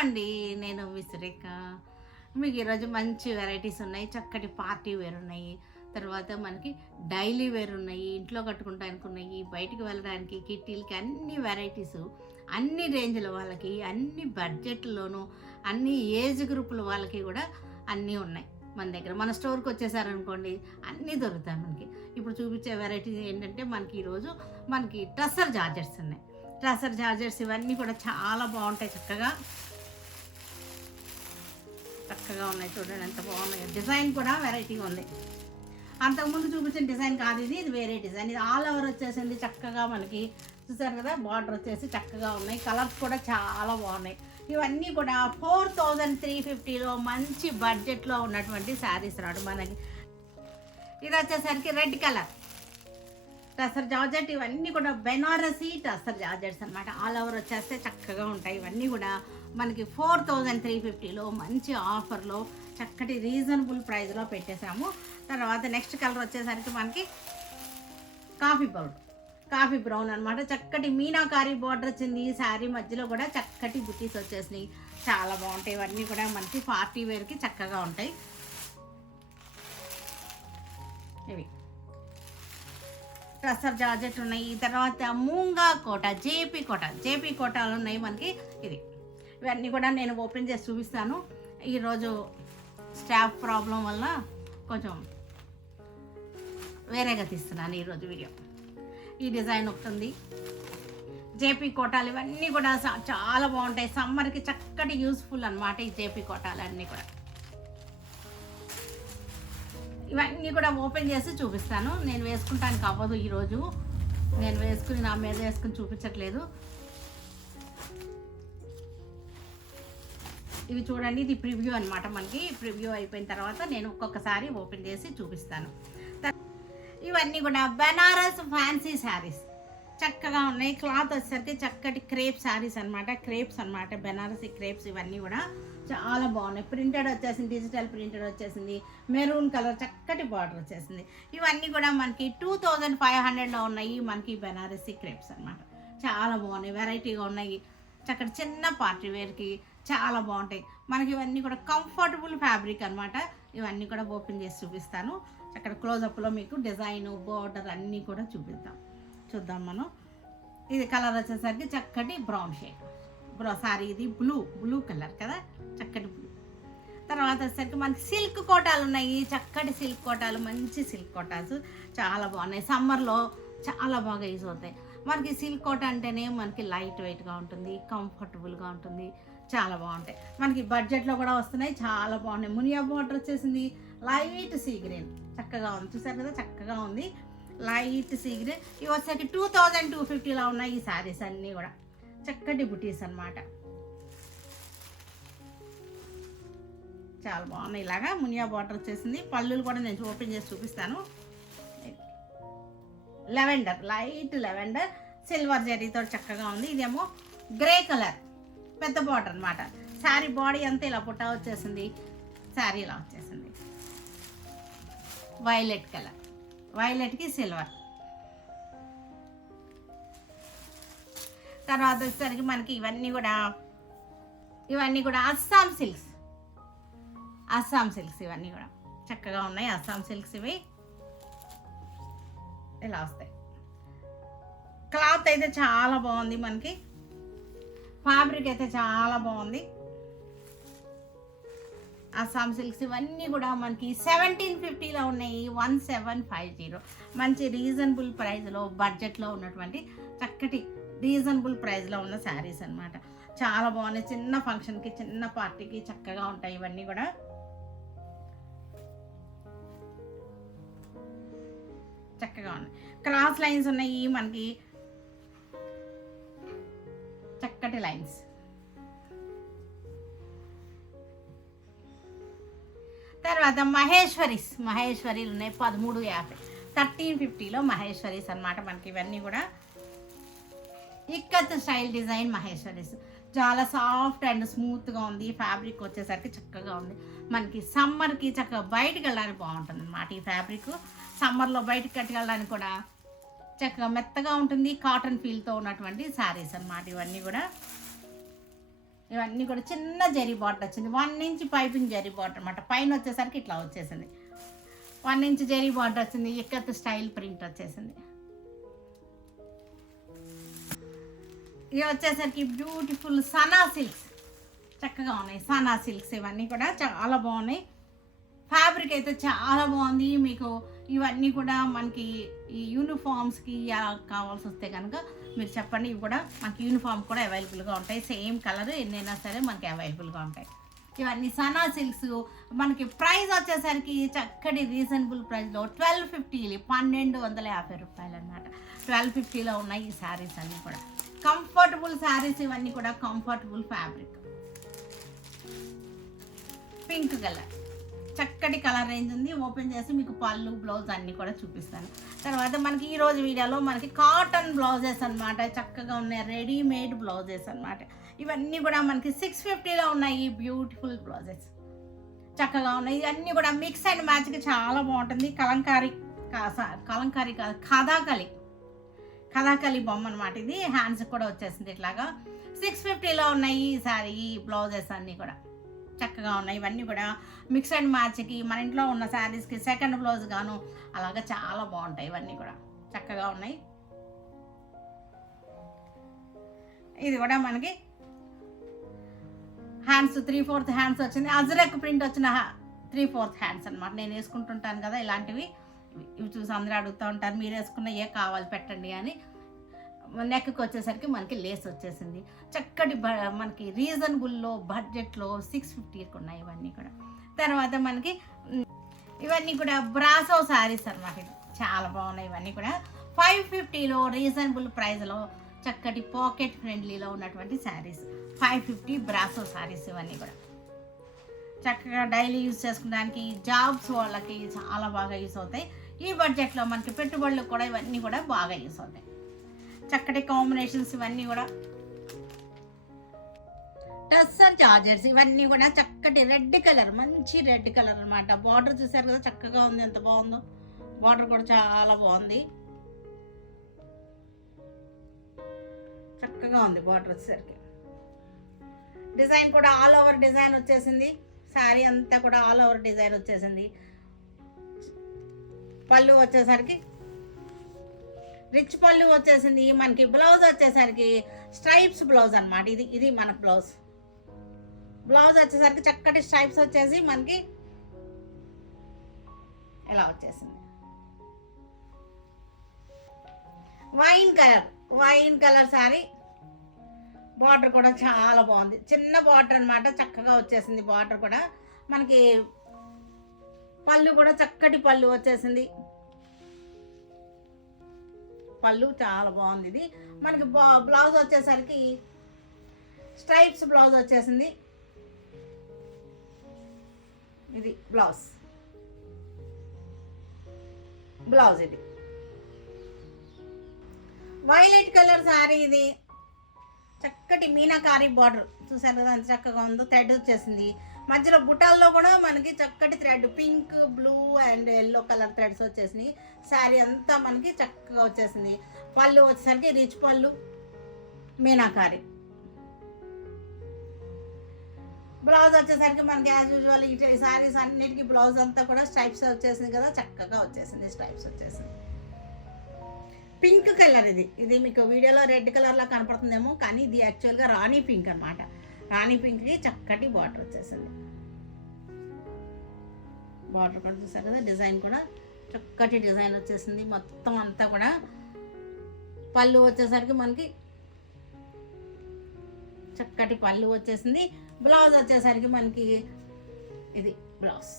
అండి. నేను మీ సురేఖ. మీకు ఈరోజు మంచి వెరైటీస్ ఉన్నాయి. చక్కటి పార్టీ వేర్ ఉన్నాయి. తర్వాత మనకి డైలీ వేర్ ఉన్నాయి. ఇంట్లో కట్టుకుంటానికి ఉన్నాయి. బయటికి వెళ్ళడానికి కిట్టీలకి అన్ని వెరైటీసు, అన్ని రేంజ్‌ల వాళ్ళకి, అన్ని బడ్జెట్‌లోనూ, అన్ని ఏజ్ గ్రూపుల వాళ్ళకి కూడా అన్నీ ఉన్నాయి మన దగ్గర. మన స్టోర్‌కి వచ్చేసారనుకోండి అన్నీ దొరుకుతాయి మనకి. ఇప్పుడు చూపించే వెరైటీస్ ఏంటంటే మనకి ఈరోజు మనకి టస్సర్ జార్జెట్స్ ఉన్నాయి. టస్సర్ జార్జెట్స్ ఇవన్నీ కూడా చాలా బాగుంటాయి. చక్కగా ఉన్నాయి. చూడండి ఎంత బాగున్నాయి. డిజైన్ కూడా వెరైటీగా ఉంది. అంతకుముందు చూపించిన డిజైన్ కాదు, ఇది వేరే డిజైన్. ఇది ఆల్ ఓవర్ వచ్చేసింది. చక్కగా మనకి చూసారు కదా, బార్డర్ వచ్చేసి చక్కగా ఉన్నాయి. కలర్స్ కూడా చాలా బాగున్నాయి. ఇవన్నీ కూడా 4350లో మంచి బడ్జెట్లో ఉన్నటువంటి శారీస్ రాడు మనకి. ఇది వచ్చేసరికి రెడ్ కలర్ టస్సర్ జార్జెట్. ఇవన్నీ కూడా బెనారసీ టస్సర్ జార్జెట్స్ అనమాట. ఆల్ ఓవర్ వచ్చేస్తే చక్కగా ఉంటాయి. ఇవన్నీ కూడా మనకి 4350లో మంచి ఆఫర్లో చక్కటి రీజనబుల్ ప్రైస్లో పెట్టేశాము. తర్వాత నెక్స్ట్ కలర్ వచ్చేసరికి మనకి కాఫీ బ్రౌన్ అనమాట. చక్కటి మీనాకారి బార్డర్ వచ్చింది. ఈ శారీ మధ్యలో కూడా చక్కటి బుటీస్ వచ్చేసినాయి. చాలా బాగుంటాయి. ఇవన్నీ కూడా మనకి పార్టీ వేర్కి చక్కగా ఉంటాయి. ఇవి టస్సర్ జార్జెట్ ఉన్నాయి. తర్వాత మూంగా కోట, జేపీ కోటాలు ఉన్నాయి మనకి. ఇవన్నీ కూడా నేను ఓపెన్ చేసి చూపిస్తాను. ఈరోజు స్టాఫ్ ప్రాబ్లం వల్ల కొంచెం వేరేగా తీస్తున్నాను ఈరోజు వీడియో. ఈ డిజైన్ ఒకటి ఉంది. జేపీ కోటాలు ఇవన్నీ కూడా చాలా బాగుంటాయి. సమ్మర్కి చక్కటి యూస్ఫుల్ అనమాట ఈ జేపీ కోటాలు అన్నీ కూడా. ఇవన్నీ కూడా ఓపెన్ చేసి చూపిస్తాను. నేను వేసుకుంటానికి అవ్వదు ఈరోజు. నేను వేసుకుని నా మీద వేసుకుని చూపించట్లేదు. ఇవి చూడండి, ఇది ప్రివ్యూ అనమాట. మనకి ప్రివ్యూ అయిపోయిన తర్వాత నేను ఒక్కొక్కసారి ఓపెన్ చేసి చూపిస్తాను. ఇవన్నీ కూడా బెనారస్ ఫ్యాన్సీ శారీస్ చక్కగా ఉన్నాయి. క్లాత్ వచ్చేసరికి చక్కటి క్రేప్ శారీస్ అనమాట. బెనారసీ క్రేప్స్ ఇవన్నీ కూడా చాలా బాగున్నాయి. ప్రింటెడ్ వచ్చేసింది, డిజిటల్ ప్రింటెడ్ వచ్చేసింది. మెరూన్ కలర్ చక్కటి బార్డర్ వచ్చేసింది. ఇవన్నీ కూడా మనకి 2500లో ఉన్నాయి. మనకి బెనారసీ క్రేప్స్ అనమాట. చాలా బాగున్నాయి, వెరైటీగా ఉన్నాయి. చక్కటి చిన్న పార్టీ వేర్కి చాలా బాగుంటాయి మనకి. ఇవన్నీ కూడా కంఫర్టబుల్ ఫ్యాబ్రిక్ అనమాట. ఇవన్నీ కూడా ఓపెన్ చేసి చూపిస్తాను. అక్కడ క్లోజప్లో మీకు డిజైన్, బోర్డర్ అన్నీ కూడా చూద్దాం మనం. ఇది కలర్ వచ్చేసరికి చక్కటి బ్రౌన్ షేడ్ సారీ. ఇది బ్లూ కలర్ కదా, చక్కటి బ్లూ. తర్వాత వచ్చేసరికి మనకి సిల్క్ కోటాలు ఉన్నాయి. చక్కటి సిల్క్ కోటాలు, మంచి సిల్క్ కోటాస్ చాలా బాగున్నాయి. సమ్మర్లో చాలా బాగా యూజ్ అవుతాయి మనకి. సిల్క్ కోట అంటేనే మనకి లైట్ వెయిట్గా ఉంటుంది, కంఫర్టబుల్గా ఉంటుంది, చాలా బాగుంటాయి మనకి. బడ్జెట్లో కూడా వస్తున్నాయి, చాలా బాగున్నాయి. మునియా బార్డర్ వచ్చేసింది. లైట్ సీ గ్రీన్ చక్కగా ఉంది. చూసారు కదా, చక్కగా ఉంది. Light sea green. ఇవి వచ్చేసరికి 2250లో ఉన్నాయి ఈ శారీస్ అన్నీ కూడా. చక్కటి బుటీస్ అనమాట. చాలా బాగున్నాయి. ఇలాగా మునియా బార్డర్ వచ్చేసింది. పళ్ళులు కూడా నేను ఓపెన్ చేసి చూపిస్తాను. లైట్ లెవెండర్ సిల్వర్ జరీతో చక్కగా ఉంది. ఇదేమో గ్రే కలర్ పెద్ద బార్డర్ అనమాట. శారీ బాడీ అంతా ఇలా పుట్టా వచ్చేసింది. శారీ ఇలా వచ్చేసింది. వైలెట్ కలర్, వైలెట్కి సిల్వర్. తర్వాత వచ్చేసరికి మనకి ఇవన్నీ కూడా అస్సాం సిల్క్స్ ఇవన్నీ కూడా చక్కగా ఉన్నాయి. అస్సాం సిల్క్స్ ఇవి ఇలా వస్తాయి. క్లాత్ అయితే చాలా బాగుంది మనకి. ఫ్యాబ్రిక్ అయితే చాలా బాగుంది. అస్సాం సిల్క్స్ ఇవన్నీ కూడా మనకి 1750లో ఉన్నాయి. 1750 మంచి రీజనబుల్ ప్రైస్లో, బడ్జెట్లో ఉన్నటువంటి చక్కటి రీజనబుల్ ప్రైస్లో ఉన్న శారీస్ అనమాట. చాలా బాగున్నాయి. చిన్న ఫంక్షన్కి, చిన్న పార్టీకి చక్కగా ఉంటాయి ఇవన్నీ కూడా. చక్కగా ఉన్నాయి. క్రాస్ లైన్స్ ఉన్నాయి మనకి, చక్కటి లైన్స్. తర్వాత మహేశ్వరీలు ఉన్నాయి. 1350, 1350లో మహేశ్వరీస్ అనమాట మనకి. ఇవన్నీ కూడా ఇక్కత్ స్టైల్ డిజైన్ మహేశ్వరీస్. చాలా సాఫ్ట్ అండ్ స్మూత్గా ఉంది. ఫ్యాబ్రిక్ వచ్చేసరికి చక్కగా ఉంది మనకి. సమ్మర్కి చక్కగా బయటకు వెళ్ళడానికి బాగుంటుంది అన్నమాట ఈ ఫ్యాబ్రిక్. సమ్మర్లో బయటకు కట్టుకెళ్ళడానికి కూడా చక్కగా మెత్తగా ఉంటుంది. కాటన్ ఫీల్తో ఉన్నటువంటి శారీస్ అన్నమాట ఇవన్నీ కూడా. ఇవన్నీ కూడా చిన్న జరీ బార్డర్ వచ్చింది, 1 ఇంచ్ పైపింగ్ జరీ బార్డర్ అనమాట. పైన వచ్చేసరికి ఇట్లా వచ్చేసింది, 1 ఇంచ్ జరీ బార్డర్ వచ్చింది. ఇక్కత్ స్టైల్ ప్రింట్ వచ్చేసింది. ఇవి వచ్చేసరికి బ్యూటిఫుల్ సనా సిల్క్స్, చక్కగా ఉన్నాయి సనా సిల్క్స్. ఇవన్నీ కూడా చాలా బాగున్నాయి. ఫ్యాబ్రిక్ అయితే చాలా బాగుంది. మీకు ఇవన్నీ కూడా మనకి ఈ యూనిఫామ్స్కి కావాల్సి వస్తే కనుక మీరు చెప్పండి. ఇవి కూడా మనకి యూనిఫామ్ కూడా అవైలబుల్గా ఉంటాయి. సేమ్ కలర్ ఎన్నైనా సరే మనకి అవైలబుల్గా ఉంటాయి. ఇవన్నీ సనా సిల్క్స్. మనకి ప్రైస్ వచ్చేసరికి చక్కటి రీజనబుల్ ప్రైస్లో 1250, 1250 రూపాయలు అనమాట. 1250లో ఉన్నాయి ఈ శారీస్ అన్నీ కూడా. కంఫర్టబుల్ శారీస్ ఇవన్నీ కూడా, కంఫర్టబుల్ ఫ్యాబ్రిక్. పింక్ కలర్, చక్కటి కలర్ రేంజ్ ఉంది. ఓపెన్ చేసి మీకు పళ్ళు బ్లౌజ్ అన్నీ కూడా చూపిస్తాను. తర్వాత మనకి ఈరోజు వీడియోలో మనకి కాటన్ బ్లౌజెస్ అనమాట, చక్కగా ఉన్నాయి. రెడీమేడ్ బ్లౌజెస్ అనమాట. ఇవన్నీ కూడా మనకి 650లో ఉన్నాయి. బ్యూటిఫుల్ బ్లౌజెస్ చక్కగా ఉన్నాయి. ఇవన్నీ కూడా మిక్స్ అండ్ మ్యాచ్కి చాలా బాగుంటుంది. కలంకారీ కాదు, కథాకళి బొమ్మ అనమాట. ఇది హ్యాండ్స్ కూడా వచ్చేసింది ఇట్లాగా. 650లో ఉన్నాయి ఈ సారీ బ్లౌజెస్ అన్నీ కూడా చక్కగా ఉన్నాయి. ఇవన్నీ కూడా మిక్స్ అండ్ మ్యాచ్కి మన ఇంట్లో ఉన్న శారీస్కి సెకండ్ బ్లౌజ్ గాను అలాగా చాలా బాగుంటాయి. ఇవన్నీ కూడా చక్కగా ఉన్నాయి. ఇది కూడా మనకి హ్యాండ్స్ 3/4 హ్యాండ్స్ వచ్చింది. అజ్రక్ ప్రింట్ వచ్చిన 3/4 హ్యాండ్స్ అనమాట. నేను వేసుకుంటుంటాను కదా ఇలాంటివి. ఇవి చూసి అందరూ అడుగుతూ ఉంటారు మీరు వేసుకున్న ఏ కావాలి పెట్టండి అని. నెక్కి వచ్చేసరికి మనకి లేస్ వచ్చేసింది. చక్కటి మనకి రీజనబుల్లో బడ్జెట్లో 650కి ఉన్నాయి ఇవన్నీ కూడా. తర్వాత మనకి ఇవన్నీ కూడా బ్రాసో శారీస్ అనమాట. చాలా బాగున్నాయి ఇవన్నీ కూడా. 550లో రీజనబుల్ ప్రైస్లో చక్కటి పాకెట్ ఫ్రెండ్లీలో ఉన్నటువంటి శారీస్. 550 బ్రాసో శారీస్ ఇవన్నీ కూడా చక్కగా డైలీ యూజ్ చేసుకోవడానికి, జాబ్స్ వాళ్ళకి చాలా బాగా యూస్ అవుతాయి. ఈ బడ్జెట్లో మనకి పెట్టుబడులు కూడా ఇవన్నీ కూడా బాగా యూస్ అవుతాయి. చక్కటి కాంబినేషన్స్ ఇవన్నీ కూడా. టస్సర్ జార్జెట్స్ ఇవన్నీ కూడా చక్కటి రెడ్ కలర్, మంచి రెడ్ కలర్ అనమాట. బార్డర్ చూసారు కదా చక్కగా ఉంది, ఎంత బాగుందో. బార్డర్ కూడా చాలా బాగుంది, చక్కగా ఉంది బార్డర్ వచ్చేసరికి. డిజైన్ కూడా ఆల్ ఓవర్ డిజైన్ వచ్చేసింది. శారీ అంతా కూడా ఆల్ ఓవర్ డిజైన్ వచ్చేసింది. పళ్ళు వచ్చేసరికి రిచ్ పళ్ళు వచ్చేసింది. మనకి బ్లౌజ్ వచ్చేసరికి స్ట్రైప్స్ బ్లౌజ్ అనమాట. ఇది మన బ్లౌజ్ వచ్చేసరికి చక్కటి స్ట్రైప్స్ వచ్చేసి మనకి ఇలా వచ్చేసింది. Wine colour sari. బార్డర్ కూడా చాలా బాగుంది, చిన్న బార్డర్ అనమాట. చక్కగా వచ్చేసింది బార్డర్ కూడా. మనకి పళ్ళు కూడా చక్కటి పళ్ళు వచ్చేసింది. పళ్ళు చాలా బాగుంది. ఇది మనకి బ్లౌజ్ వచ్చేసరికి స్ట్రైప్స్ బ్లౌజ్ వచ్చేసింది. ఇది బ్లౌజ్ ఇది వైలెట్ కలర్ శారీ. ఇది చక్కటి మీనాకారి బార్డర్ చూసారు కదా ఎంత చక్కగా ఉందో. థ్రెడ్ వచ్చేసింది మధ్యలో. బుటాల్లో కూడా మనకి చక్కటి thread, pink, blue and yellow colour threads వచ్చేసినాయి. శారీ అంతా మనకి చక్కగా వచ్చేసింది. పళ్ళు వచ్చేసరికి రిచ్ పళ్ళు, మీనాకారి. బ్లౌజ్ వచ్చేసరికి మనకి యాజ్ యూజువల్ ఈ శారీస్ అన్నిటికీ బ్లౌజ్ అంతా కూడా స్ట్రైప్స్ వచ్చేసింది కదా, చక్కగా వచ్చేసింది. స్ట్రైప్స్ వచ్చేసింది. Pink colour. ఇది మీకు వీడియోలో రెడ్ కలర్లా కనపడుతుందేమో, కానీ ఇది యాక్చువల్గా రాణి పింక్ అనమాట. రాణి పింక్కి చక్కటి బార్డర్ వచ్చేసింది. బార్డర్ కూడా చూసారు కదా, డిజైన్ కూడా చక్కటి డిజైన్ వచ్చేసింది. మొత్తం అంతా కూడా పళ్ళు వచ్చేసరికి మనకి చక్కటి పళ్ళు వచ్చేసింది. బ్లౌజ్ వచ్చేసరికి మనకి ఇది బ్లౌజ్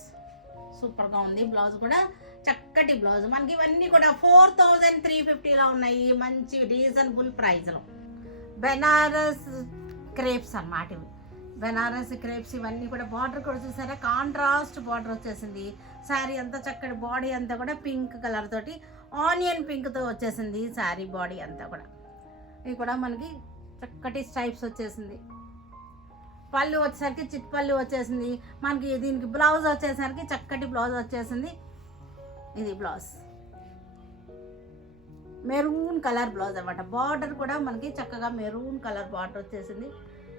సూపర్గా ఉంది. బ్లౌజ్ కూడా చక్కటి బ్లౌజ్. మనకి ఇవన్నీ కూడా 4350లో ఉన్నాయి. మంచి రీజనబుల్ ప్రైస్లో. బెనారస్ క్రేప్స్ అన్నమాట ఇవి. బెనారస్ క్రేప్స్ ఇవన్నీ కూడా. బార్డర్ కూడా చూసారా కాంట్రాస్ట్ బార్డర్ వచ్చేసింది. శారీ అంతా చక్కటి, బాడీ అంతా కూడా పింక్ కలర్ తోటి ఆనియన్ పింక్తో వచ్చేసింది శారీ బాడీ అంతా కూడా. ఇది కూడా మనకి చక్కటి స్ట్రైప్స్ వచ్చేసింది. పళ్ళు వచ్చేసరికి చిట్ పళ్ళు వచ్చేసింది మనకి. దీనికి బ్లౌజ్ వచ్చేసరికి చక్కటి బ్లౌజ్ వచ్చేసింది. ఇది బ్లౌజ్ మెరూన్ కలర్ బ్లౌజ్ అనమాట. బార్డర్ కూడా మనకి చక్కగా మెరూన్ కలర్ బార్డర్ వచ్చేసింది.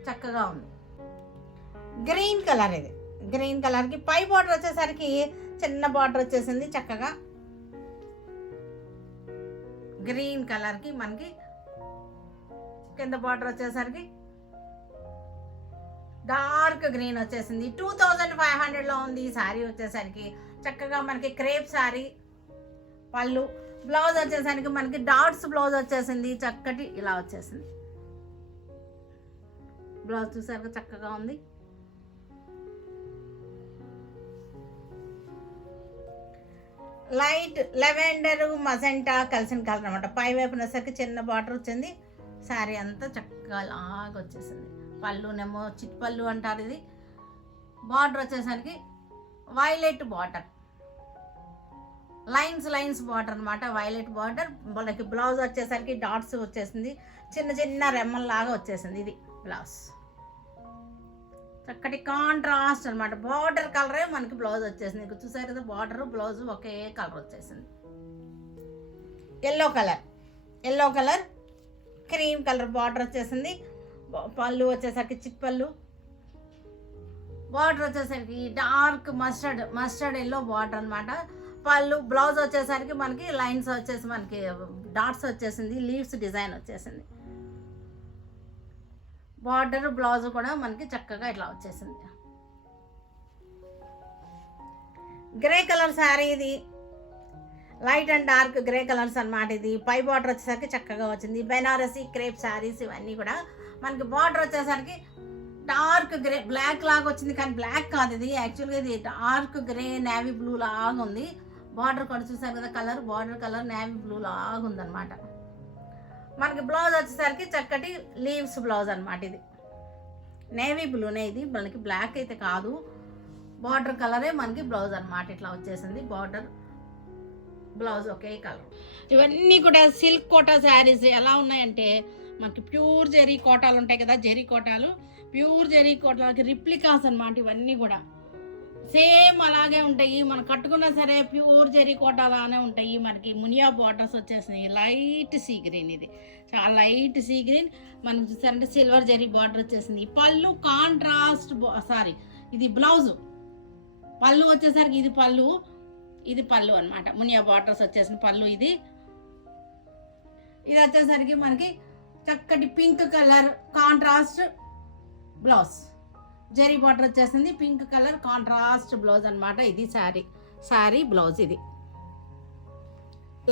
చక్కగా ఉంది. గ్రీన్ కలర్, ఇది గ్రీన్ కలర్కి పై బార్డర్ వచ్చేసరికి చిన్న బార్డర్ వచ్చేసింది చక్కగా. గ్రీన్ కలర్కి మనకి కింద బార్డర్ వచ్చేసరికి డార్క్ గ్రీన్ వచ్చేసింది. 2500లో ఉంది ఈ శారీ వచ్చేసరికి. చక్కగా మనకి క్రేప్ శారీ. పళ్ళు, బ్లౌజ్ వచ్చేసరికి మనకి డాట్స్ బ్లౌజ్ వచ్చేసింది. చక్కటి ఇలా వచ్చేసింది బ్లౌజ్. చూసారు చక్కగా ఉంది. లైట్ లెవెండర్ మజెంటా కలిసిన కలర్ అనమాట. పై వైపున వచ్చేసరికి చిన్న బార్డర్ వచ్చింది. శారీ అంతా చక్కగా లాగా వచ్చేసింది. పళ్ళునేమో చిట్ పళ్ళు అంటారు. ఇది బార్డర్ వచ్చేసరికి వైలెట్ బార్డర్, లైన్స్ బార్డర్ అనమాట. Violet border. మనకి బ్లౌజ్ వచ్చేసరికి డాట్స్ వచ్చేసింది. చిన్న చిన్న రెమ్మల్లాగా వచ్చేసింది. ఇది బ్లౌజ్. చక్కటి కాంట్రాస్ట్ అనమాట. బార్డర్ కలరే మనకి బ్లౌజ్ వచ్చేసింది. ఇక్కడ చూసారు కదా, బార్డర్ బ్లౌజ్ ఒకే కలర్ వచ్చేసింది. Yellow colour cream colour border వచ్చేసింది. పళ్ళు వచ్చేసరికి చిప్పళ్ళు. బార్డర్ వచ్చేసరికి డార్క్ మస్టర్డ్ ఎల్లో బార్డర్ అనమాట. పళ్ళు, బ్లౌజ్ వచ్చేసరికి మనకి లైన్స్ వచ్చేసి మనకి డాట్స్ వచ్చేసింది. లీవ్స్ డిజైన్ వచ్చేసింది. బార్డర్ బ్లౌజ్ కూడా మనకి చక్కగా ఇట్లా వచ్చేసింది. గ్రే కలర్ శారీ ఇది. Light and dark grey colours అనమాట. ఇది పై బార్డర్ వచ్చేసరికి చక్కగా వచ్చింది. బెనారసీ క్రేప్ శారీస్ ఇవన్నీ కూడా మనకి. బార్డర్ వచ్చేసరికి డార్క్ గ్రే, బ్లాక్ లాగా వచ్చింది కానీ బ్లాక్ కాదు ఇది. యాక్చువల్గా ఇది డార్క్ గ్రే నేవీ బ్లూ లాగా ఉంది. బార్డర్ కూడా చూసారు కదా colour, border colour navy blue లాగా ఉందన్నమాట. మనకి బ్లౌజ్ వచ్చేసరికి చక్కటి లీవ్స్ బ్లౌజ్ అనమాట. ఇది నేవీ బ్లూనే, ఇది మనకి బ్లాక్ అయితే కాదు. బార్డర్ కలరే మనకి బ్లౌజ్ అనమాట. ఇట్లా వచ్చేసింది బార్డర్ బ్లౌజ్ ఒకే కలర్. ఇవన్నీ కూడా సిల్క్ కోటా శారీస్ ఎలా ఉన్నాయంటే మనకి ప్యూర్ జెరీ కోటాలు ఉంటాయి కదా, జెరీ కోటాలు, ప్యూర్ జెరీ కోటాలకి రిప్లికాస్ అనమాట. ఇవన్నీ కూడా సేమ్ అలాగే ఉంటాయి. మనం కట్టుకున్నా సరే ప్యూర్ జెరీ కోటాలానే ఉంటాయి. మనకి మునియా బార్డర్స్ వచ్చేసినాయి. లైట్ సీ గ్రీన్, ఇది చాలా లైట్ సీ గ్రీన్. మనకి చూసారంటే సిల్వర్ జెరీ బార్డర్ వచ్చేసింది. పళ్ళు కాంట్రాస్ట్, ఇది బ్లౌజ్. పళ్ళు వచ్చేసరికి ఇది పళ్ళు అనమాట. మునియా బార్డర్స్ వచ్చేసిన పళ్ళు ఇది. ఇది వచ్చేసరికి మనకి చక్కటి pink colour contrast blouse. Zari border వచ్చేసింది. పింక్ కలర్ కాంట్రాస్ట్ బ్లౌజ్ అనమాట. ఇది శారీ బ్లౌజ్. ఇది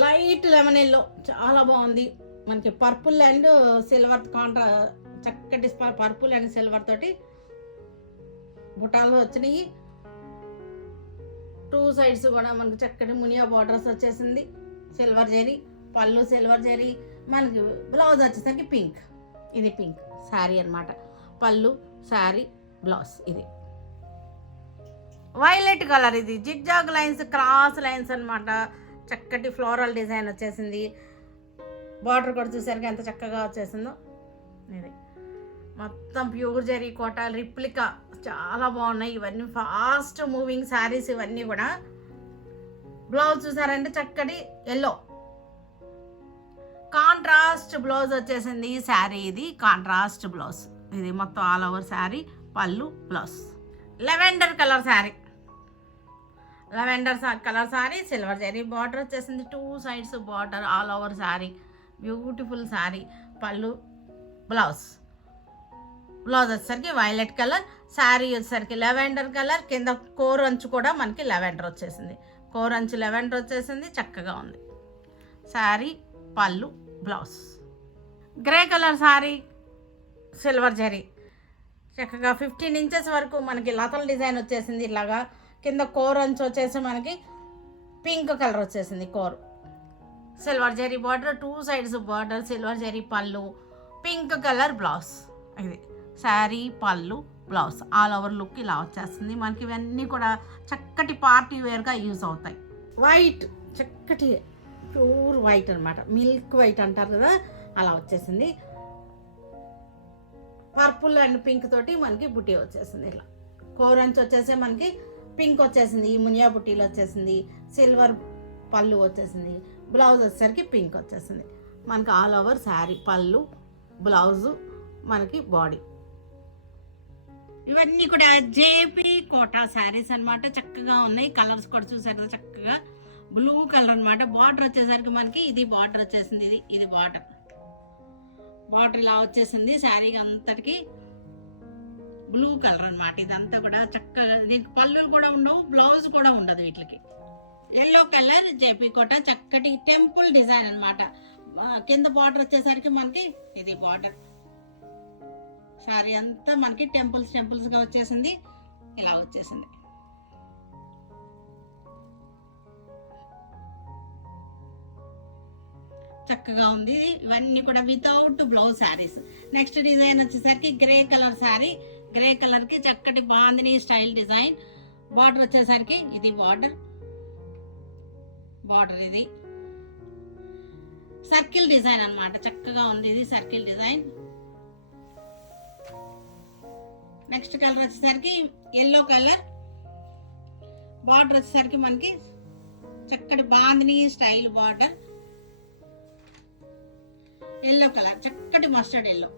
లైట్ లెమన్ ఎల్లో చాలా బాగుంది. మనకి పర్పుల్ అండ్ సిల్వర్ చక్కటి పర్పుల్ అండ్ సిల్వర్ తోటి బుటాలు వచ్చినాయి. 2 సైడ్స్ కూడా మనకి చక్కటి మునియా బార్డర్స్ వచ్చేసింది. Silver zari, pallu silver zari. మనకి బ్లౌజ్ వచ్చేసరికి పింక్. ఇది పింక్ శారీ అనమాట. పళ్ళు, శారీ, బ్లౌజ్. ఇది వైలెట్ కలర్. ఇది జిగ్జాగ్ లైన్స్, క్రాస్ లైన్స్ అనమాట. చక్కటి ఫ్లోరల్ డిజైన్ వచ్చేసింది. బార్డర్ కూడా చూసరికి ఎంత చక్కగా వచ్చేసిందో. ఇది మొత్తం ప్యూర్ జెరీ కోటా రిప్లికా చాలా బాగున్నాయి. ఇవన్నీ ఫాస్ట్ మూవింగ్ శారీస్ ఇవన్నీ కూడా. బ్లౌజ్ చూసారంటే చక్కటి ఎల్లో కాంట్రాస్ట్ బ్లౌజ్ వచ్చేసింది. ఈ శారీ ఇది కాంట్రాస్ట్ బ్లౌజ్. ఇది మొత్తం all over saree, pallu, blouse. Lavender colour saree, silver zari border వచ్చేసింది. 2 sides border all over saree. Beautiful saree. Pallu, blouse వచ్చేసరికి వైలెట్ కలర్. శారీ వచ్చేసరికి లెవెండర్ కలర్. కింద కోర్ అంచు కూడా మనకి లెవెండర్ వచ్చేసింది. కోర్ అంచు లెవెండర్ వచ్చేసింది. చక్కగా ఉంది saree, pallu, blouse. Grey colour saree, silver zari. చక్కగా 15 ఇంచెస్ వరకు మనకి లతల డిజైన్ వచ్చేసింది. ఇలాగా కింద కోర్ అంచు వచ్చేసి మనకి పింక్ కలర్ వచ్చేసింది. కోర్ silver zari border, 2 sides border, silver zari pallu, pink colour blouse. ఇది sari, pallu, blouse. All over look ఇలా వచ్చేస్తుంది మనకి. ఇవన్నీ కూడా చక్కటి పార్టీ వేర్గా యూజ్ అవుతాయి. వైట్, చక్కటి ప్యూర్ వైట్ అనమాట. మిల్క్ వైట్ అంటారు కదా, అలా వచ్చేసింది. పర్పుల్ అండ్ పింక్ తోటి మనకి బుటీ వచ్చేసింది. ఇలా కోరంచ్ వచ్చేసి మనకి పింక్ వచ్చేసింది. మునియా బుటీలు వచ్చేసింది. సిల్వర్ పళ్ళు వచ్చేసింది. బ్లౌజ్ వచ్చేసరికి పింక్ వచ్చేసింది మనకి. ఆల్ ఓవర్ శారీ, పళ్ళు, బ్లౌజు, మనకి బాడీ. ఇవన్నీ కూడా జేపీ కోటా శారీస్ అన్నమాట. చక్కగా ఉన్నాయి. కలర్స్ కూడా చూసారు కదా, చక్కగా బ్లూ కలర్ అన్నమాట. బార్డర్ వచ్చేసరికి మనకి ఇది బార్డర్ వచ్చేసింది. ఇది బార్డర్ ఇలా వచ్చేసింది. శారీ అంతటికి బ్లూ కలర్ అన్నమాట. ఇదంతా కూడా చక్కగా, దీనికి పళ్ళులు కూడా ఉండవు, బ్లౌజ్ కూడా ఉండదు వీటికి. ఎల్లో కలర్ జేపీ కోట, చక్కటి టెంపుల్ డిజైన్ అన్నమాట. కింద బార్డర్ వచ్చేసరికి మనకి ఇది బార్డర్. శారీ అంతా మనకి టెంపుల్స్ గా వచ్చేసింది. ఇలా వచ్చేసింది. చక్కగా ఉంది. ఇవన్నీ కూడా without blouse saris. Next design వచ్చేసరికి grey colour sari. Grey colour కి చక్కటి బాందిని స్టైల్ డిజైన్. బార్డర్ వచ్చేసరికి ఇది బార్డర్ ఇది సర్కిల్ డిజైన్ అన్నమాట. చక్కగా ఉంది. ఇది సర్కిల్ డిజైన్. నెక్స్ట్ కలర్ వచ్చేసరికి ఎల్లో కలర్. బార్డర్ వచ్చేసరికి మనకి చక్కటి bandhani style border. Yellow colour, చక్కటి మస్టర్డ్ ఎల్లో.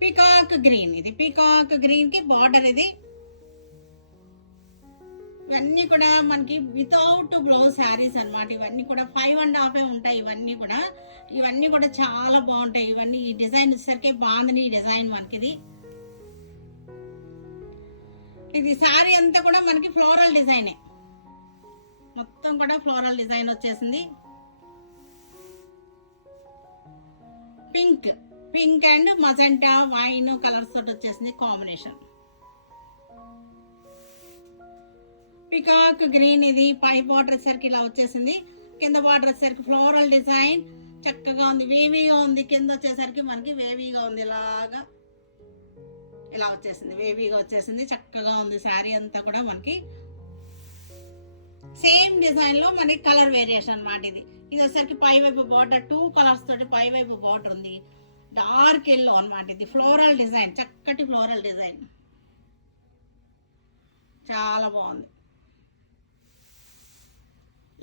Peacock green. ఇది పీకాక్ గ్రీన్ కి బార్డర్ ఇది. ఇవన్నీ కూడా మనకి వితౌట్ బ్లౌజ్ శారీస్ అన్నమాట. ఇవన్నీ కూడా 5.5 ఉంటాయి. ఇవన్నీ కూడా చాలా బాగుంటాయి. ఇవన్నీ ఈ డిజైన్ వచ్చేసరికి బాగుంది. ఈ డిజైన్ మనకి ఇది శారీ అంతా కూడా మనకి ఫ్లోరల్ డిజైనే. మొత్తం కూడా ఫ్లోరల్ డిజైన్ వచ్చేసింది. Pink and magenta wine colours తోటి వచ్చేసింది కాంబినేషన్. Peacock green. ఇది పై బార్డర్ వచ్చేసరికి ఇలా వచ్చేసింది. కింద బార్డర్ వచ్చేసరికి ఫ్లోరల్ డిజైన్. చక్కగా ఉంది, వేవీగా ఉంది. కింద వచ్చేసరికి మనకి వేవీగా ఉంది. ఇలా వచ్చేసింది, వేవీగా వచ్చేసింది. చక్కగా ఉంది. శారీ అంతా కూడా మనకి సేమ్ డిజైన్ లో మనకి కలర్ వేరియేషన్ అన్నమాట. ఇది వచ్చేసరికి పై వైపు బార్డర్ 2 కలర్స్ తోటి పై వైపు బార్డర్ ఉంది. డార్క్ ఎల్లో అన్నమాట. ఇది ఫ్లోరల్ డిజైన్, చక్కటి ఫ్లోరల్ డిజైన్, చాలా బాగుంది.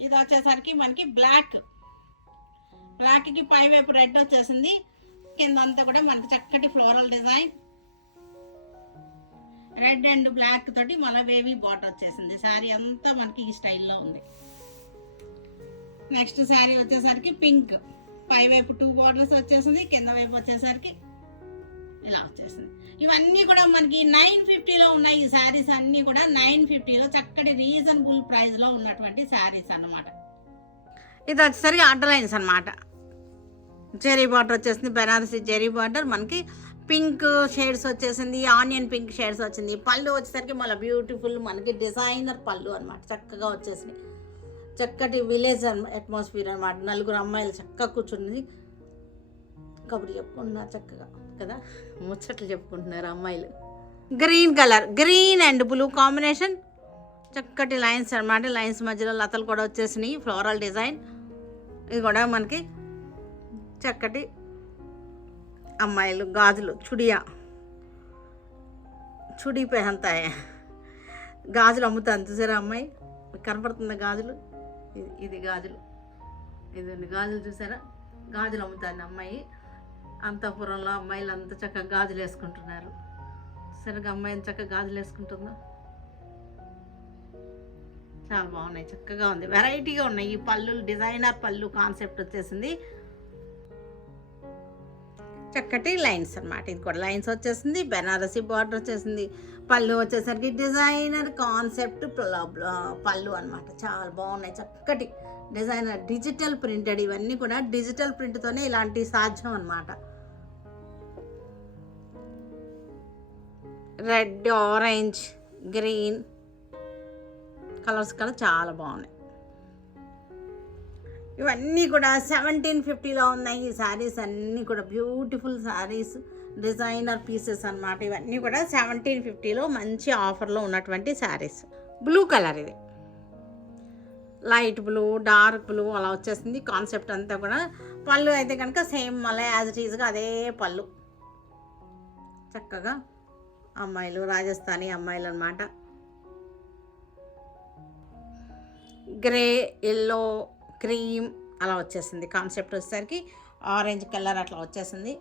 ఇది వచ్చేసరికి మనకి బ్లాక్ కి పై వైపు రెడ్ వచ్చేసింది. కింద అంతా కూడా మనకి చక్కటి floral design. Red and black తోటి మళ్ళీ వేవీ బార్డర్ వచ్చేసింది. శారీ అంతా మనకి ఈ స్టైల్లో ఉంది. నెక్స్ట్ శారీ వచ్చేసరికి పింక్. పై వైపు 2 బార్డర్స్ వచ్చేసింది. కింద వైపు వచ్చేసరికి ఇలా వచ్చేసింది. ఇవన్నీ కూడా మనకి 950లో ఉన్నాయి. ఈ శారీస్ అన్ని కూడా 950లో చక్కటి రీజనబుల్ ప్రైస్ లో ఉన్నటువంటి శారీస్ అన్నమాట. ఇది వచ్చేసరికి అండర్లైన్స్ అన్నమాట. జెరీ బార్డర్ వచ్చేసింది. బెనారసి జెరీ బార్డర్. మనకి పింక్ షేడ్స్ వచ్చేసింది. ఆనియన్ పింక్ షేడ్స్ వచ్చింది. పళ్ళు వచ్చేసరికి మళ్ళీ బ్యూటిఫుల్ మనకి డిజైనర్ పళ్ళు అనమాట. చక్కగా వచ్చేసింది. చక్కటి విలేజ్ అట్మాస్ఫియర్ అనమాట. 4 అమ్మాయిలు చక్కగా కూర్చుని కబుర్లు చెప్పుకుంటున్నారు చక్కగా కదా, ముచ్చట్లు చెప్పుకుంటున్నారు అమ్మాయిలు. Green colour, green and blue combination. చక్కటి లైన్స్ అనమాట. లైన్స్ మధ్యలో లతలు కూడా వచ్చేసినాయి. Floral design. ఇది కూడా మనకి చక్కటి అమ్మాయిలు గాజులు, చుడి పెహంతాయి గాజులు అమ్ముతాను చూసారా అమ్మాయి, కనపడుతుంది గాజులు. ఇది గాజులు, ఇదండి గాజులు చూసారా, గాజులు అమ్ముతాను అమ్మాయి. అంతఃపురంలో అమ్మాయిలు అంతా చక్కగా గాజులు వేసుకుంటున్నారు. సరిగా అమ్మాయిని చక్కగా గాజులు వేసుకుంటుందా, చాలా బాగున్నాయి. చక్కగా ఉంది, వెరైటీగా ఉన్నాయి. ఈ పళ్ళు డిజైనర్ పళ్ళు కాన్సెప్ట్ వచ్చేసింది. చక్కటి లైన్స్ అన్నమాట. ఇది కూడా లైన్స్ వచ్చేసింది. బెనారసి బార్డర్ వచ్చేసింది. పళ్ళు వచ్చేసరికి డిజైనర్ కాన్సెప్ట్ పళ్ళు అన్నమాట. చాలా బాగున్నాయి. చక్కటి డిజైనర్ డిజిటల్ ప్రింటెడ్. ఇవన్నీ కూడా డిజిటల్ ప్రింట్తోనే ఇలాంటి సాధ్యం అన్నమాట. రెడ్, ఆరెంజ్, గ్రీన్ కలర్స్ కూడా చాలా బాగున్నాయి. ఇవన్నీ కూడా 1750లో ఉన్నాయి. ఈ శారీస్ అన్నీ కూడా బ్యూటిఫుల్ శారీస్, డిజైనర్ పీసెస్ అన్నమాట. ఇవన్నీ కూడా 1750లో మంచి ఆఫర్లో ఉన్నటువంటి శారీస్. బ్లూ కలర్, ఇది లైట్ బ్లూ, డార్క్ బ్లూ అలా వచ్చేసింది కాన్సెప్ట్ అంతా కూడా. పళ్ళు అయితే కనుక సేమ్ మళ్ళీ యాజ్ ఇట్ ఈజ్గా అదే పళ్ళు. చక్కగా అమ్మాయిలు, రాజస్థానీ అమ్మాయిలు అన్నమాట. గ్రే, ఎల్లో, క్రీమ్ అలా వచ్చేసింది కాన్సెప్ట్. వచ్చేసరికి ఆరెంజ్ కలర్ అట్లా వచ్చేసింది.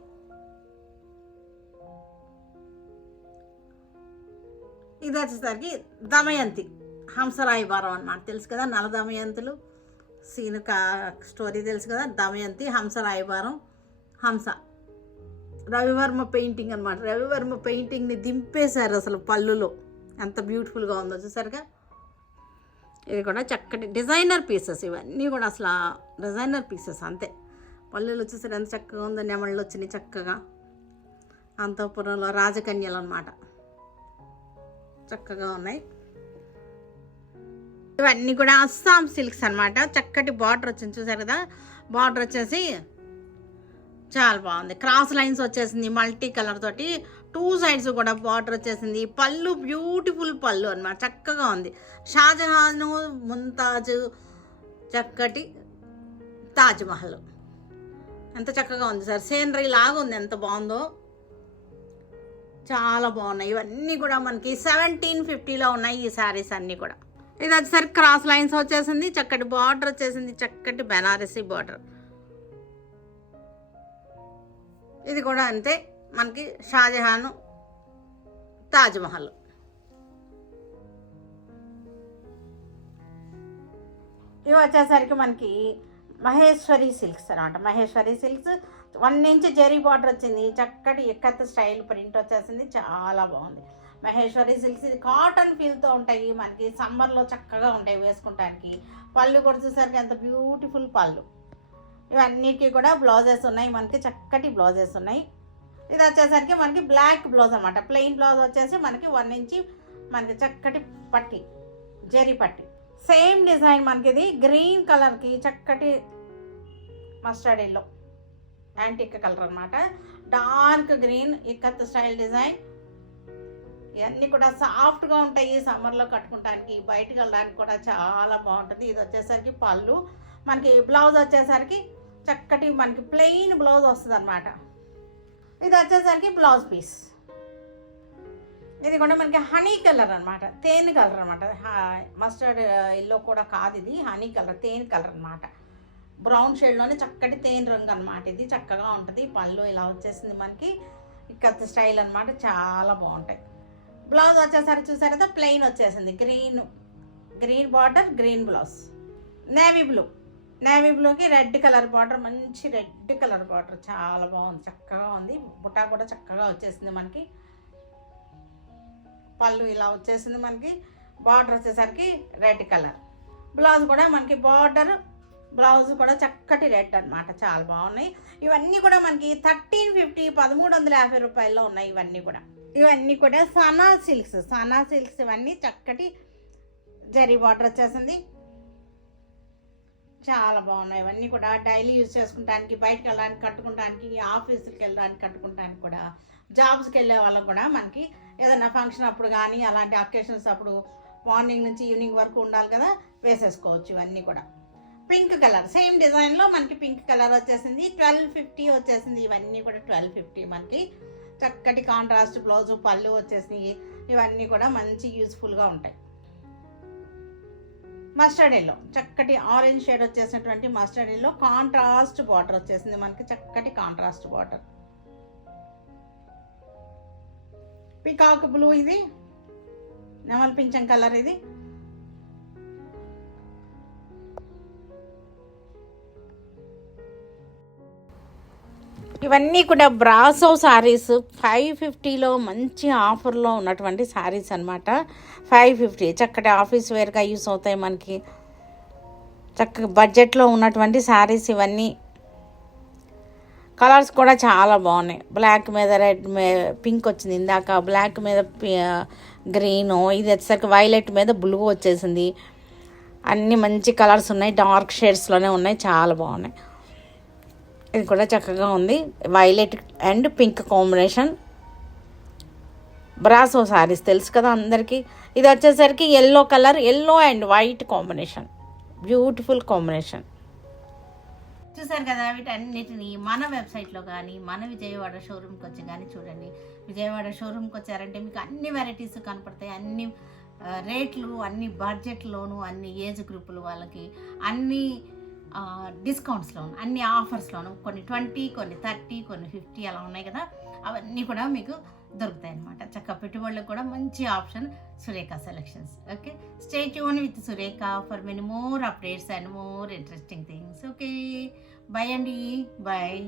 ఇది వచ్చేసరికి దమయంతి హంసరాయబారం అన్నమాట. తెలుసు కదా, నల దమయంతులు సీను స్టోరీ తెలుసు కదా. దమయంతి హంసరాయబారం, హంస రవివర్మ పెయింటింగ్ అనమాట. రవివర్మ పెయింటింగ్ని దింపేశారు అసలు పళ్ళులో. ఎంత బ్యూటిఫుల్గా ఉందో చూసారుగా. ఇది కూడా చక్కటి డిజైనర్ పీసెస్, ఇవన్నీ కూడా అసలు డిజైనర్ పీసెస్ అంతే. పళ్ళులు వచ్చేసరికి ఎంత చక్కగా ఉందో, నెమళ్ళు వచ్చినాయి చక్కగా. అంతఃపురంలో రాజకన్యలు అనమాట, చక్కగా ఉన్నాయి. ఇవన్నీ కూడా అస్సాం సిల్క్స్ అనమాట. చక్కటి బార్డర్ వచ్చింది చూసారు కదా. బార్డర్ వచ్చేసి చాలా బాగుంది, క్రాస్ లైన్స్ వచ్చేసింది మల్టీ కలర్ తోటి. 2 సైడ్స్ కూడా బార్డర్ వచ్చేసింది. పళ్ళు బ్యూటిఫుల్ పళ్ళు అనమాట, చక్కగా ఉంది. షాజహాను ముంతాజ్ చక్కటి తాజ్మహల్ ఎంత చక్కగా ఉంది సార్. సీనరీ లాగా ఉంది, ఎంత బాగుందో, చాలా బాగున్నాయి. ఇవన్నీ కూడా మనకి 1750లో ఉన్నాయి ఈ శారీస్ అన్నీ కూడా. ఇది వచ్చేసరికి క్రాస్ లైన్స్ వచ్చేసింది, చక్కటి బార్డర్ వచ్చేసింది, చక్కటి బెనారసీ బార్డర్. ఇది కూడా అంతే మనకి షాజహాన్ తాజ్మహల్. ఇవి వచ్చేసరికి మనకి మహేశ్వరి సిల్క్స్ అనమాట. Maheshwari silks 1 inch zari border వచ్చింది, చక్కటి ఎక్కత్ స్టైల్ ప్రింట్ వచ్చేసింది, చాలా బాగుంది. మహేశ్వరి సిల్క్స్ ఇది కాటన్ ఫీల్తో ఉంటాయి మనకి, సమ్మర్లో చక్కగా ఉంటాయి వేసుకుంటానికి. పళ్ళు కూడా చూసరికి ఎంత బ్యూటిఫుల్ పళ్ళు. ఇవన్నిటికీ కూడా బ్లౌజెస్ ఉన్నాయి మనకి, చక్కటి బ్లౌజెస్ ఉన్నాయి. ఇది వచ్చేసరికి మనకి బ్లాక్ బ్లౌజ్ అనమాట. ప్లెయిన్ బ్లౌజ్ వచ్చేసి మనకి 1 ఇంచ్ మనకి చక్కటి పట్టి, జరీ పట్టి. సేమ్ డిజైన్ మనకి ఇది గ్రీన్ కలర్కి చక్కటి మస్టర్డ్ ఎల్లో యాంటిక్ కలర్ అనమాట. Dark green ikat style design. ఇవన్నీ కూడా సాఫ్ట్గా ఉంటాయి, సమ్మర్లో కట్టుకుంటానికి, బయటకు వెళ్ళడానికి కూడా చాలా బాగుంటుంది. ఇది వచ్చేసరికి పళ్ళు. మనకి బ్లౌజ్ వచ్చేసరికి చక్కటి మనకి ప్లెయిన్ బ్లౌజ్ వస్తుంది అనమాట. ఇది వచ్చేసరికి బ్లౌజ్ పీస్. ఇది కూడా మనకి హనీ కలర్ అనమాట, తేనె కలర్ అనమాట. మస్టర్డ్ ఎల్లో కూడా కాదు, ఇది హనీ కలర్, తేనె కలర్ అనమాట. బ్రౌన్ షేడ్లోనే చక్కటి తేనె రంగు అనమాట. ఇది చక్కగా ఉంటుంది. పళ్ళు ఇలా వచ్చేసింది మనకి ఇక్కత్ స్టైల్ అనమాట, చాలా బాగుంటాయి. బ్లౌజ్ వచ్చేసరికి చూసారు కదా, ప్లెయిన్ వచ్చేసింది. Green border, green blouse. Navy బ్లూకి రెడ్ కలర్ బార్డర్, మంచి రెడ్ కలర్ బార్డర్, చాలా బాగుంది, చక్కగా ఉంది. బుటా కూడా చక్కగా వచ్చేసింది మనకి. పళ్ళు ఇలా వచ్చేసింది మనకి. బార్డర్ వచ్చేసరికి రెడ్ కలర్. బ్లౌజ్ కూడా మనకి బ్లౌజ్ కూడా చక్కటి రెడ్ అనమాట, చాలా బాగున్నాయి. ఇవన్నీ కూడా మనకి 1350, 1350 రూపాయల్లో ఉన్నాయి. ఇవన్నీ కూడా సనా సిల్క్స్ ఇవన్నీ చక్కటి జరీ బార్డర్ వచ్చేసింది, చాలా బాగున్నాయి. ఇవన్నీ కూడా డైలీ యూజ్ చేసుకుంటానికి, బయటకు వెళ్ళడానికి కట్టుకుంటానికి, ఆఫీసులకు వెళ్ళడానికి కట్టుకుంటానికి కూడా, జాబ్స్కి వెళ్ళే వాళ్ళకి కూడా మనకి ఏదైనా ఫంక్షన్ అప్పుడు కానీ అలాంటి అకేషన్స్ అప్పుడు మార్నింగ్ నుంచి ఈవినింగ్ వరకు ఉండాలి కదా, వేసేసుకోవచ్చు. ఇవన్నీ కూడా పింక్ కలర్, సేమ్ డిజైన్లో మనకి పింక్ కలర్ వచ్చేసింది. 1250 వచ్చేసింది. ఇవన్నీ కూడా 1250 మనకి. చక్కటి కాంట్రాస్ట్ బ్లౌజు, పళ్ళు వచ్చేసినాయి. ఇవన్నీ కూడా మంచి యూజ్ఫుల్గా ఉంటాయి. మస్టర్డ్ ఎల్లో, చక్కటి ఆరెంజ్ షేడ్ వచ్చేసినటువంటి మస్టర్డ్ ఎల్లో కాంట్రాస్ట్ బార్డర్ వచ్చేసింది మనకి, చక్కటి కాంట్రాస్ట్ బార్డర్. పికాక్ బ్లూ, ఇది నెమల్ పింఛం కలర్. ఇది ఇవన్నీ కూడా బ్రాసో శారీస్ 550లో మంచి ఆఫర్లో ఉన్నటువంటి శారీస్ అనమాట. 550 చక్కటి ఆఫీస్ వేర్గా యూస్ అవుతాయి మనకి, చక్కగా బడ్జెట్లో ఉన్నటువంటి శారీస్ ఇవన్నీ. కలర్స్ కూడా చాలా బాగున్నాయి. బ్లాక్ మీద రెడ్ పింక్ వచ్చింది ఇందాక, బ్లాక్ మీద గ్రీను, ఇది వచ్చేసరికి వైలెట్ మీద బ్లూ వచ్చేసింది. అన్నీ మంచి కలర్స్ ఉన్నాయి, డార్క్ షేడ్స్లోనే ఉన్నాయి, చాలా బాగున్నాయి. ఇది కూడా చక్కగా ఉంది, violet and pink combination. Brasso saris తెలుసు కదా అందరికీ. ఇది వచ్చేసరికి yellow colour, yellow and white combination, beautiful combination. చూసారు కదా, వీటన్నిటిని మన వెబ్సైట్లో కానీ మన విజయవాడ షోరూమ్కి వచ్చి కానీ చూడండి. విజయవాడ షోరూమ్కి వచ్చారంటే మీకు అన్ని వెరైటీస్ కనపడతాయి, అన్ని రేట్లు, అన్ని బడ్జెట్లోను, అన్ని ఏజ్ గ్రూపులు వాళ్ళకి, అన్ని డిస్కౌంట్స్లోను, అన్ని ఆఫర్స్లోను, కొన్ని 20, కొన్ని 30, కొన్ని 50 అలా ఉన్నాయి కదా, అవన్నీ కూడా మీకు దొరుకుతాయి అన్నమాట. చక్కగా పెట్టుబడులకు కూడా మంచి option Surekha selections. Okay, stay tune with Surekha for many more updates and more interesting things. Okay, bye అండి, బాయ్.